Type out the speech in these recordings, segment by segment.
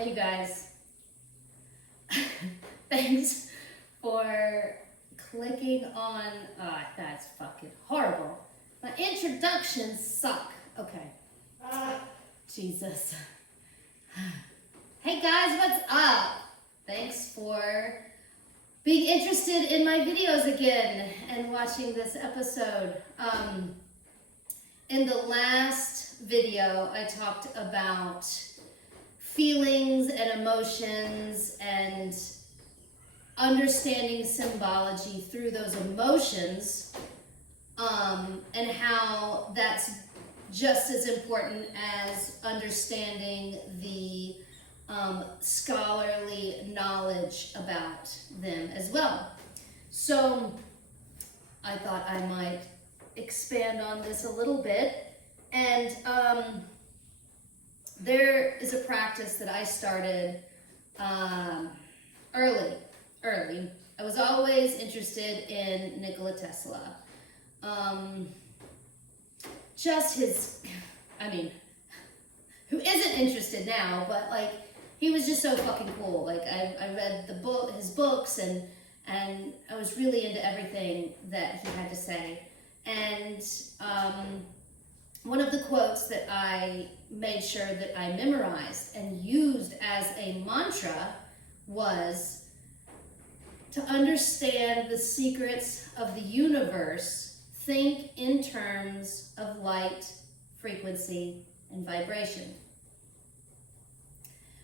Hey you guys, thanks for clicking on, that's fucking horrible. My introductions suck. Okay. Jesus. Hey guys, what's up? Thanks for being interested in my videos again and watching this episode. In the last video, I talked about feelings and emotions and understanding symbology through those emotions, and how that's just as important as understanding the scholarly knowledge about them as well. So I thought I might expand on this a little bit, and there is a practice that I started early. I was always interested in Nikola Tesla. Just his, who isn't interested now, but like, he was just so fucking cool. Like, I read his books, and I was really into everything that he had to say. And one of the quotes that I made sure that I memorized and used as a mantra was, to understand the secrets of the universe, think in terms of light, frequency, and vibration.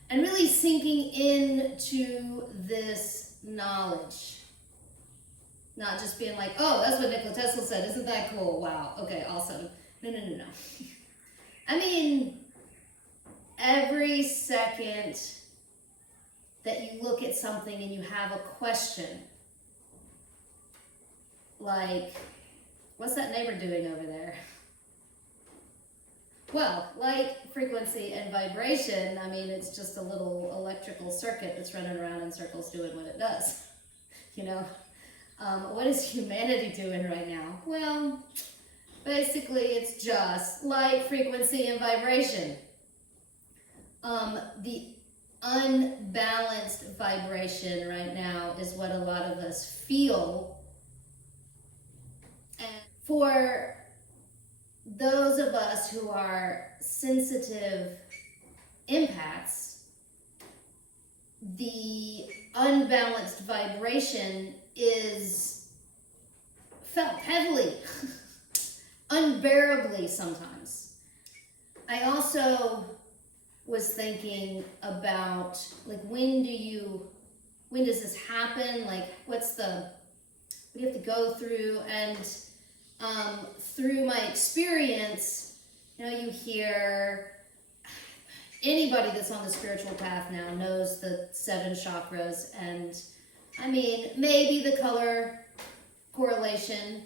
And really sinking into this knowledge. Not just being like, oh, that's what Nikola Tesla said. Isn't that cool? Wow. Okay, awesome. No. I mean, every second that you look at something and you have a question, like, what's that neighbor doing over there? Well, light, frequency, and vibration, I mean, it's just a little electrical circuit that's running around in circles doing what it does, you know? What is humanity doing right now? Well, basically it's just light, frequency, and vibration. The unbalanced vibration right now is what a lot of us feel. And for those of us who are sensitive empaths, the unbalanced vibration is felt heavily, unbearably sometimes. I also was thinking about, like, when does this happen? Like, what do you have to go through? And through my experience, you hear, anybody that's on the spiritual path now knows the 7 chakras, and I mean, maybe the color correlation,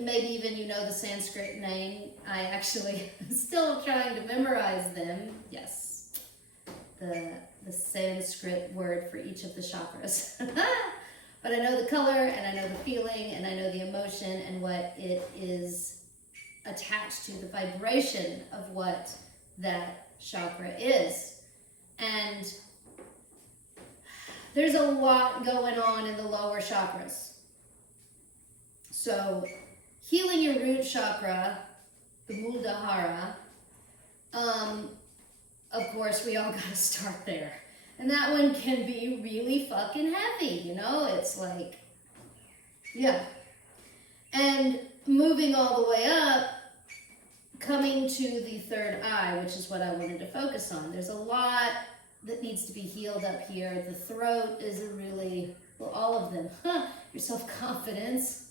maybe even the Sanskrit name. I actually still trying to memorize them. Yes, the Sanskrit word for each of the chakras. But I know the color, and I know the feeling, and I know the emotion, and what it is attached to, the vibration of what that chakra is. And there's a lot going on in the lower chakras. So healing your root chakra, the Muladhara, of course, we all got to start there. And that one can be really fucking heavy, It's like, yeah. And moving all the way up, coming to the third eye, which is what I wanted to focus on. There's a lot that needs to be healed up here. The throat is all of them. Your self-confidence,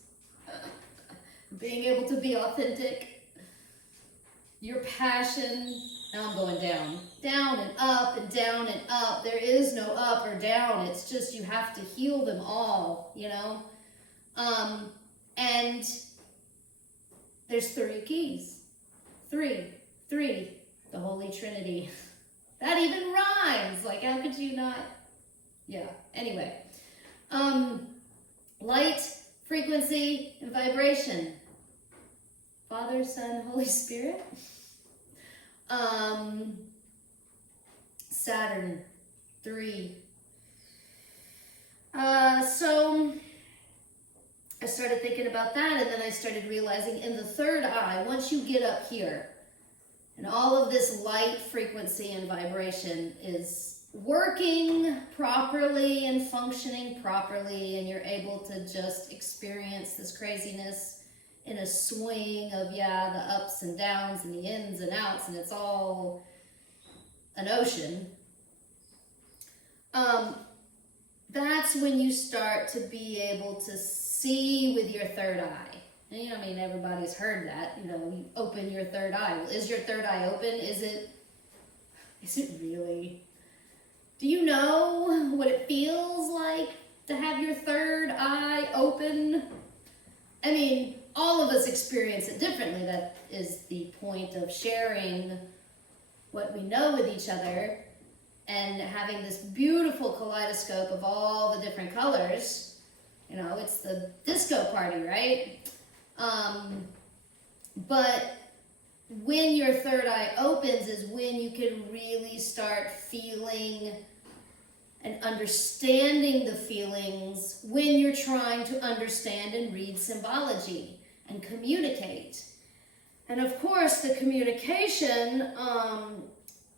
being able to be authentic, your passion. Now I'm going down and up and down and up. There is no up or down. It's just, you have to heal them all, and there's 3 keys. Three, the Holy Trinity. That even rhymes. Like, how could you not? Yeah, anyway. Light, frequency, and vibration. Father, Son, Holy Spirit. Saturn 3. So I started thinking about that, and then I started realizing in the third eye, once you get up here, and all of this light frequency and vibration is working properly and functioning properly, and you're able to just experience this craziness in a swing of, yeah, the ups and downs and the ins and outs, and it's all an ocean. That's when you start to be able to see with your third eye. And, you know, I mean, everybody's heard that, you know, you open your third eye. Well, is your third eye open? Is it really? Do you know what it feels like to have your third eye open? I mean, all of us experience it differently. That is the point of sharing what we know with each other and having this beautiful kaleidoscope of all the different colors. You know, it's the disco party, right? But when your third eye opens is when you can really start feeling and understanding the feelings when you're trying to understand and read symbology and communicate. And of course, the communication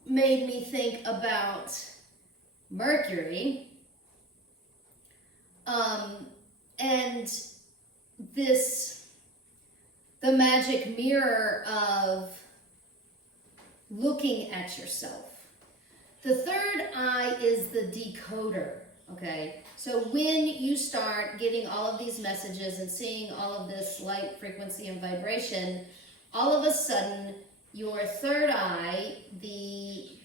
made me think about Mercury and the magic mirror of looking at yourself. The third eye is the decoder, okay? So when you start getting all of these messages and seeing all of this light, frequency, and vibration, all of a sudden, your third eye, the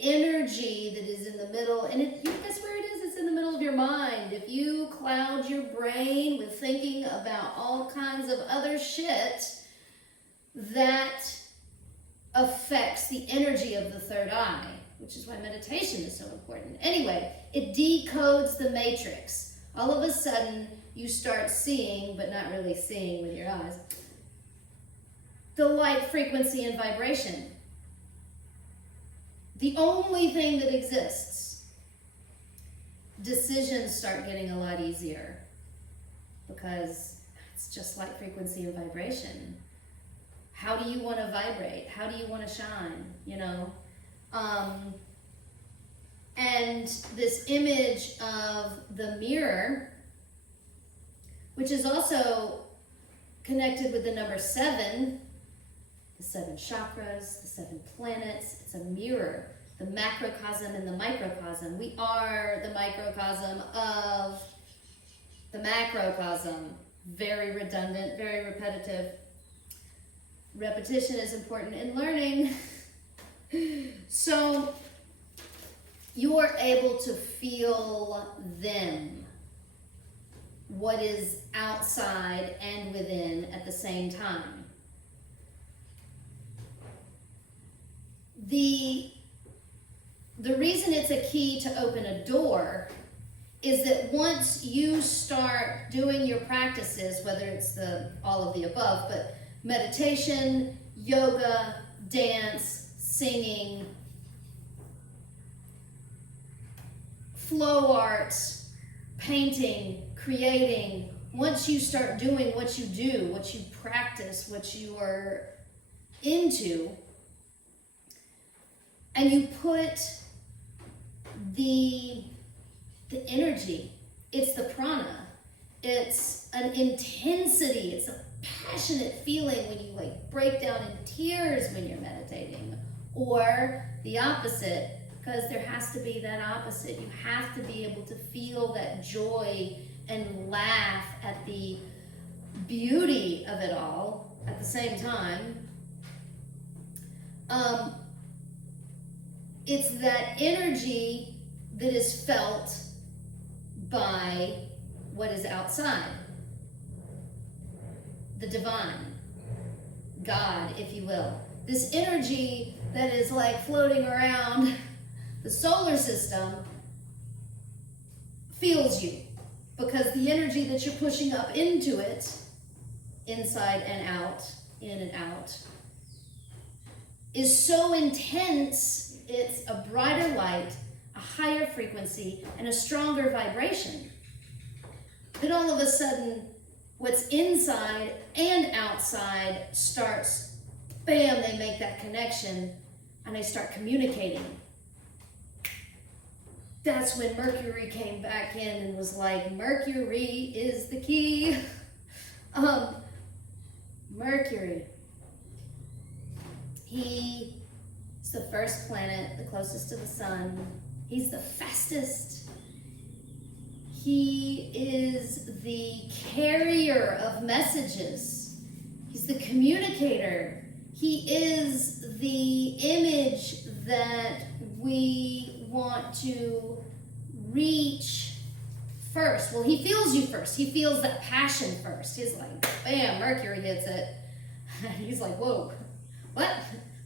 energy that is in the middle, and guess where it is? It's in the middle of your mind. If you cloud your brain with thinking about all kinds of other shit, that affects the energy of the third eye, which is why meditation is so important. Anyway, it decodes the matrix. All of a sudden, you start seeing, but not really seeing with your eyes, the light, frequency, and vibration. The only thing that exists. Decisions start getting a lot easier because it's just light, frequency, and vibration. How do you want to vibrate? How do you want to shine? You know? And this image of the mirror, which is also connected with the number 7, the 7 chakras, the 7 planets. It's a mirror, the macrocosm and the microcosm. We are the microcosm of the macrocosm. Very redundant, very repetitive. Repetition is important in learning. So you are able to feel them, what is outside and within at the same time. The reason it's a key to open a door is that once you start doing your practices, whether it's all of the above, but meditation, yoga, dance, singing, flow arts, painting, creating, once you start doing what you do, what you practice, what you are into, and you put the energy, it's the prana, it's an intensity, it's a passionate feeling when you like break down in tears when you're meditating, or the opposite, because there has to be that opposite. You have to be able to feel that joy and laugh at the beauty of it all at the same time. It's that energy that is felt by what is outside. The divine, God, if you will. This energy that is like floating around the solar system feels you, because the energy that you're pushing up into it, inside and out, in and out, is so intense It's a brighter light, a higher frequency, and a stronger vibration. Then all of a sudden, what's inside and outside starts, bam, they make that connection and they start communicating. That's when Mercury came back in and was like, Mercury is the key. Mercury. He is the first planet, the closest to the sun. He's the fastest. He is the carrier of messages. He's the communicator. He is the image that we want to reach first. Well, he feels you first. He feels that passion first. He's like, bam, Mercury hits it. He's like, whoa, what?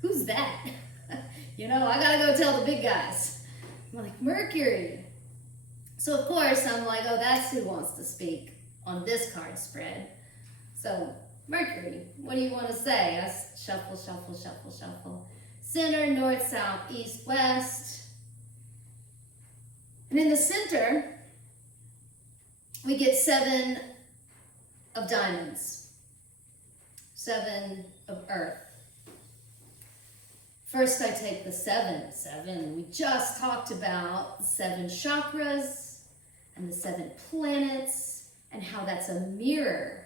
Who's that? You know, I gotta go tell the big guys. I'm like, Mercury. So of course I'm like, oh, that's who wants to speak on this card spread. So Mercury, what do you want to say? I shuffle, shuffle, shuffle, shuffle. Center, north, south, east, west. And in the center, we get 7 of diamonds, 7 of earth. First, I take the 7. 7, we just talked about the 7 chakras and the 7 planets and how that's a mirror.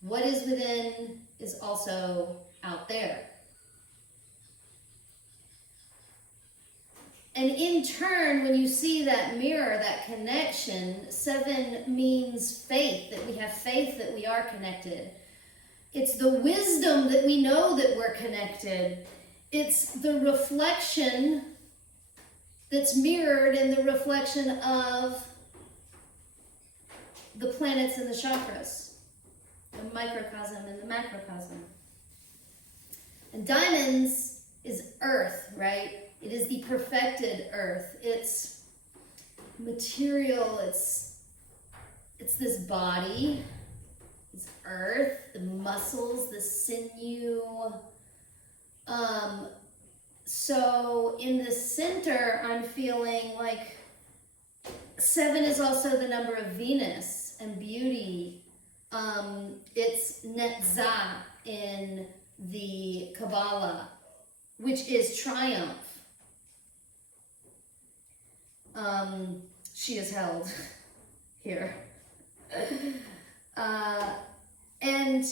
What is within is also out there. And in turn, when you see that mirror, that connection, 7 means faith, that we have faith that we are connected. It's the wisdom that we know that we're connected. It's the reflection that's mirrored in the reflection of the planets and the chakras, the microcosm and the macrocosm. And diamonds is earth, right? It is the perfected earth. It's material, it's this body, it's earth, the muscles, the sinew. So in the center, I'm feeling like 7 is also the number of Venus and beauty. It's Netzah in the Kabbalah, which is triumph. She is held here. And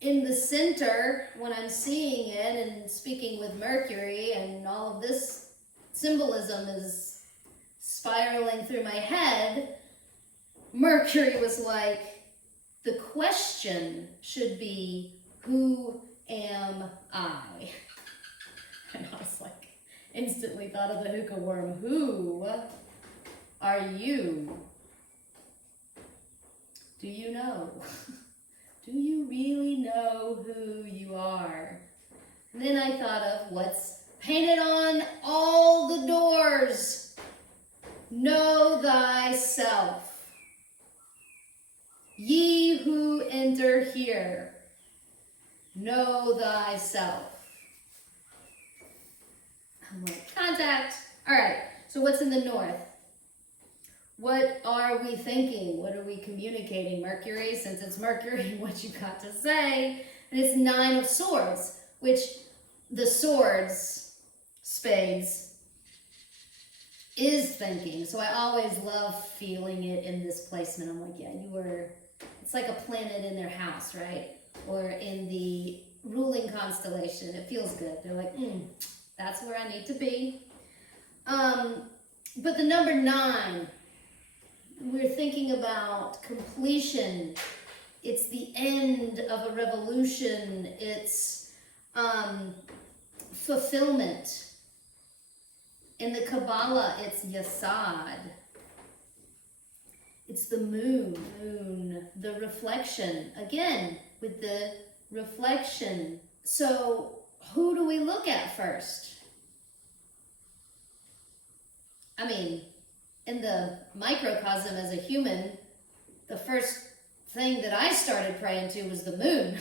in the center, when I'm seeing it and speaking with Mercury and all of this symbolism is spiraling through my head, Mercury was like, the question should be, who am I? And I was like, instantly thought of the hookah worm. Who are you? Do you know? Do you really know who you are? And then I thought of what's painted on all the doors. Know thyself. Ye who enter here, know thyself. I'm like, contact. All right, so what's in the north? What are we thinking? What are we communicating? Mercury, since it's Mercury, what you got to say? And it's 9 of swords, which the swords, spades, is thinking. So I always love feeling it in this placement. I'm like, yeah, it's like a planet in their house, right? Or in the ruling constellation. It feels good. They're like, that's where I need to be. But the number 9, we're thinking about completion. It's the end of a revolution. It's fulfillment. In the Kabbalah, it's Yasad. It's the moon, the reflection. Again, with the reflection. So who do we look at first? I mean, in the microcosm as a human, the first thing that I started praying to was the moon.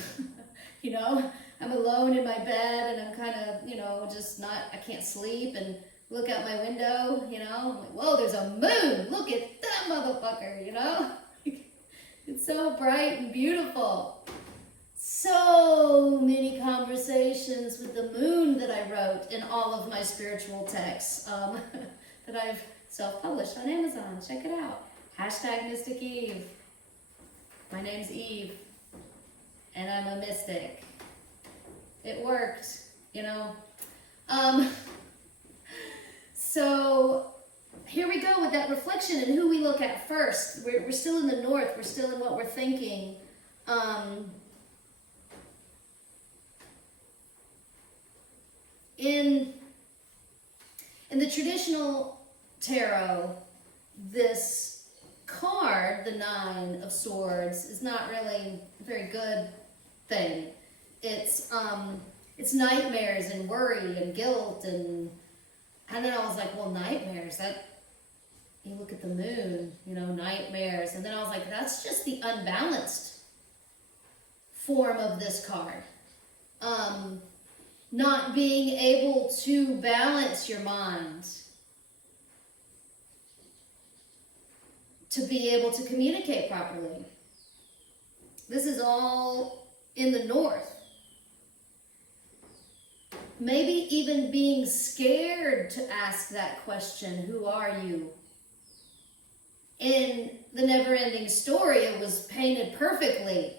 You know, I'm alone in my bed and I'm kind of, you know, just not, I can't sleep and look out my window, you know, I'm like, whoa, there's a moon, look at that motherfucker, you know? It's so bright and beautiful. So many conversations with the moon that I wrote in all of my spiritual texts that I've self-published on Amazon. Check it out. #MysticEve. My name's Eve, and I'm a mystic. It worked, you know. So here we go with that reflection and who we look at first. We're still in the north. We're still in what we're thinking. In the traditional tarot, this card, the Nine of Swords, is not really a very good thing. It's nightmares and worry and guilt, and I don't know, I was like, well, nightmares, that, you look at the moon, you know, nightmares, and then I was like, that's just the unbalanced form of this card. Not being able to balance your mind, to be able to communicate properly. This is all in the north. Maybe even being scared to ask that question, who are you? In the Never-Ending Story, it was painted perfectly.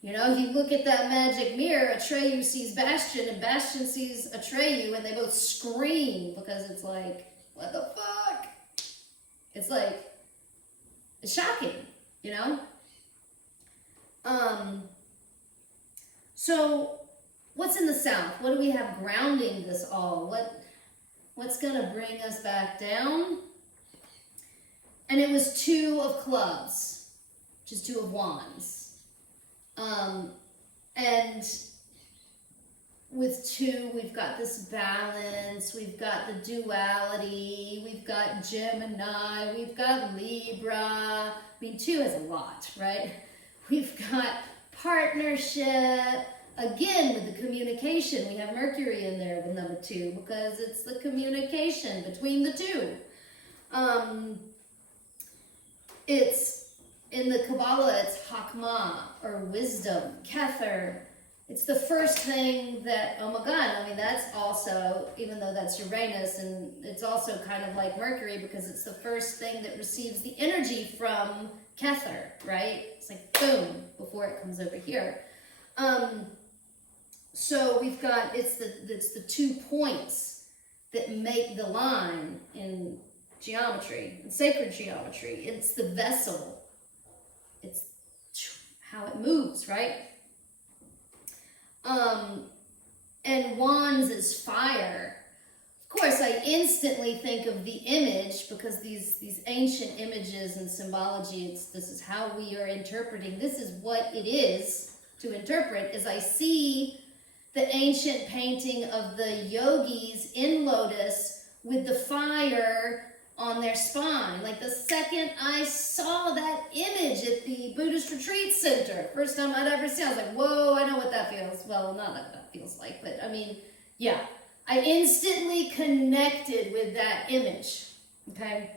You know, you look at that magic mirror, Atreyu sees Bastion, and Bastion sees Atreyu, and they both scream because it's like, what the fuck? It's like, it's shocking, you know? So, what's in the south? What do we have grounding this all? What's gonna bring us back down? And it was 2 of clubs, which is 2 of wands. And with 2, we've got this balance, we've got the duality, we've got Gemini, we've got Libra. I mean, 2 has a lot, right? We've got partnership. Again, with the communication, we have Mercury in there with number 2 because it's the communication between the 2. It's in the Kabbalah, it's Hakmah, or wisdom, Kether. It's the first thing that, oh my God, I mean, that's also, even though that's Uranus, and it's also kind of like Mercury because it's the first thing that receives the energy from Kether, right? It's like boom, before it comes over here. So we've got, it's the 2 points that make the line in geometry, in sacred geometry. It's the vessel. It's how it moves, right? And wands is fire. Of course, I instantly think of the image because these ancient images and symbology, this is how we are interpreting. This is what it is to interpret, is I see the ancient painting of the yogis in lotus with the fire on their spine. Like the second I saw that image at the Buddhist Retreat Center, first time I'd ever seen, I was like, whoa, I know what that feels. Well, not what that feels like, but I mean, yeah. I instantly connected with that image, okay?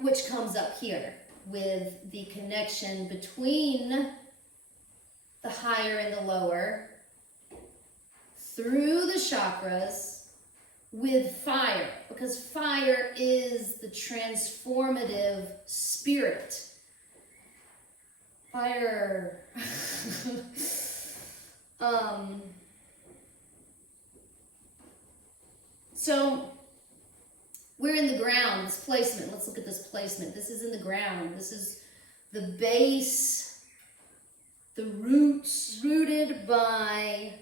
Which comes up here with the connection between the higher and the lower through the chakras, with fire, because fire is the transformative spirit. Fire. So we're in the ground, this placement. Let's look at this placement. This is in the ground. This is the base, the roots, rooted by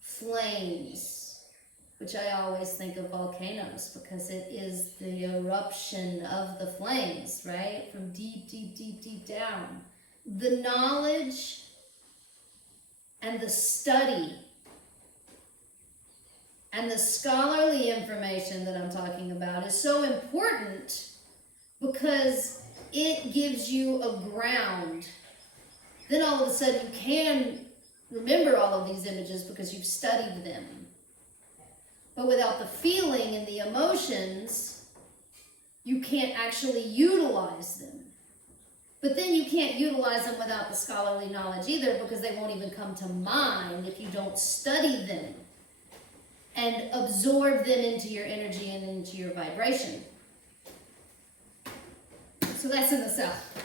flames, which I always think of volcanoes because it is the eruption of the flames, right? From deep, deep, deep, deep down. The knowledge and the study and the scholarly information that I'm talking about is so important because it gives you a ground. Then all of a sudden you can remember all of these images because you've studied them. But without the feeling and the emotions, you can't actually utilize them. But then you can't utilize them without the scholarly knowledge either, because they won't even come to mind if you don't study them and absorb them into your energy and into your vibration. So that's in the south.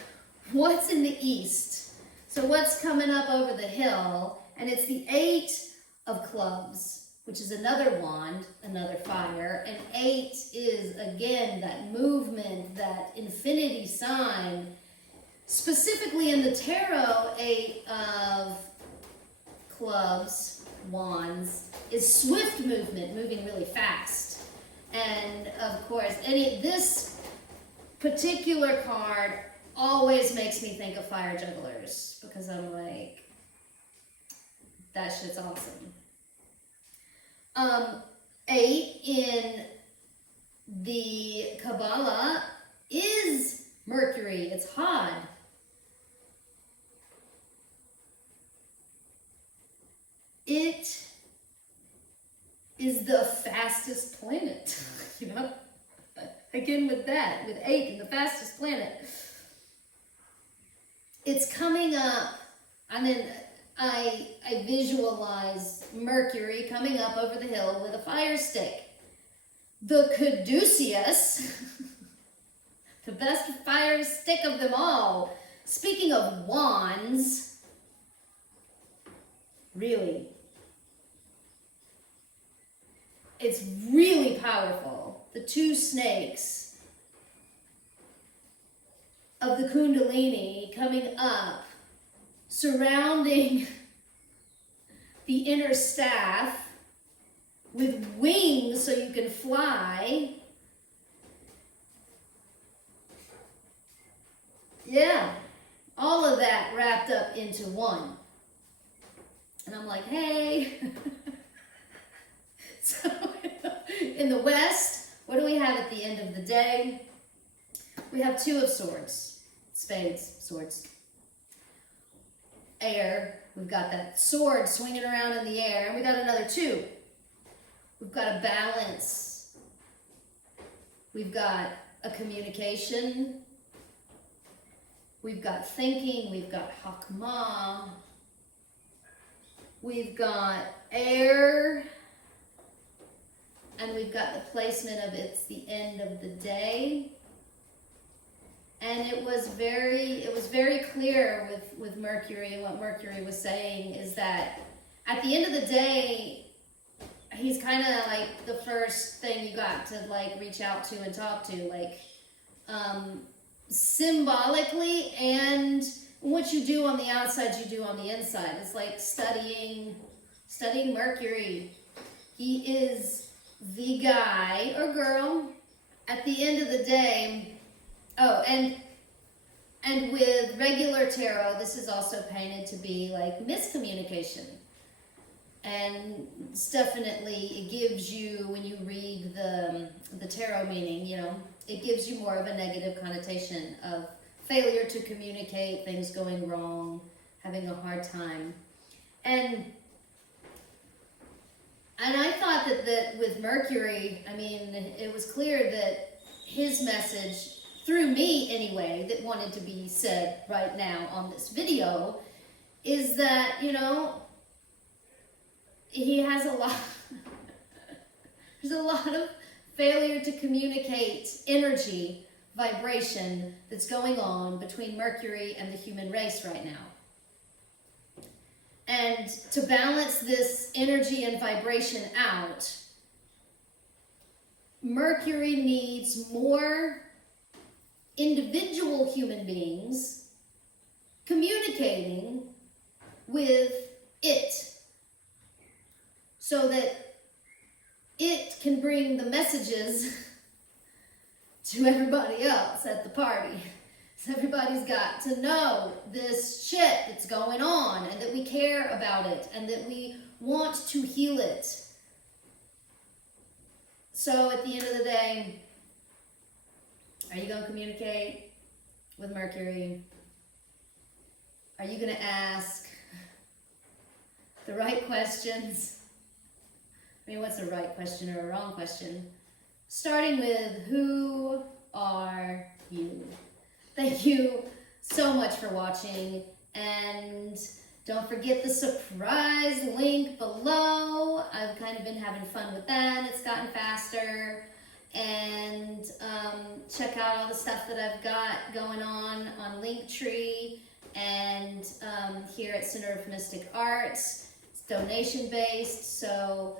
What's in the east? So what's coming up over the hill? And it's the 8 of clubs, which is another wand, another fire. And 8 is, again, that movement, that infinity sign. Specifically in the tarot, 8 of clubs, wands, is swift movement, moving really fast. And of course, this particular card always makes me think of fire jugglers, because I'm like, that shit's awesome. 8 in the Kabbalah is Mercury. It's Had. It is the fastest planet, you know? Again with that, with 8 and the fastest planet. It's coming up, and then I visualize Mercury coming up over the hill with a fire stick. The caduceus, the best fire stick of them all. Speaking of wands, really, it's really powerful. The 2 snakes of the Kundalini coming up, surrounding the inner staff with wings so you can fly. Yeah, all of that wrapped up into one. And I'm like, hey. So in the West, what do we have at the end of the day? We have 2 of swords, spades, swords. Air, we've got that sword swinging around in the air, and we got another 2. We've got a balance. We've got a communication. We've got thinking. We've got hakmah. We've got air. And we've got the placement of it's the end of the day. And it was very clear with Mercury, and what Mercury was saying is that at the end of the day, he's kind of like the first thing you got to like reach out to and talk to, like symbolically, and what you do on the outside, you do on the inside. It's like studying Mercury. He is the guy or girl at the end of the day. Oh, and with regular tarot, this is also painted to be like miscommunication. And it's definitely, it gives you, when you read the tarot meaning, you know, it gives you more of a negative connotation of failure to communicate, things going wrong, having a hard time. And I thought that with Mercury, I mean, it was clear that his message, through me anyway, that wanted to be said right now on this video, is that, you know, he has a lot, there's a lot of failure to communicate energy, vibration that's going on between Mercury and the human race right now. And to balance this energy and vibration out, Mercury needs more individual human beings communicating with it, so that it can bring the messages to everybody else at the party. So everybody's got to know this shit that's going on, and that we care about it, and that we want to heal it. So at the end of the day, are you going to communicate with Mercury? Are you going to ask the right questions. I mean, what's a right question or a wrong question? Starting with, who are you? Thank you so much for watching, and don't forget the surprise link below. I've kind of been having fun with that. It's gotten faster. And check out all the stuff that I've got going on Linktree and here at Center of Mystic Arts. It's donation based, so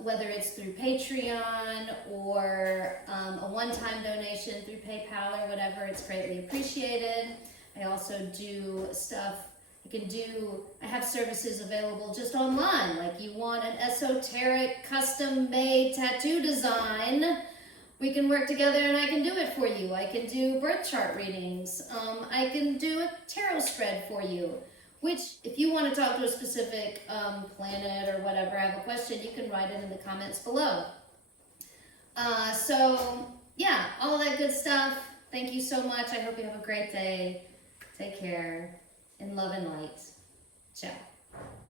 whether it's through Patreon or a one-time donation through PayPal or whatever, it's greatly appreciated. I also do stuff, I have services available just online, like you want an esoteric custom-made tattoo design, we can work together and I can do it for you. I can do birth chart readings. I can do a tarot spread for you. Which, if you want to talk to a specific planet or whatever, I have a question, you can write it in the comments below. So, yeah, all that good stuff. Thank you so much. I hope you have a great day. Take care. In love and light. Ciao.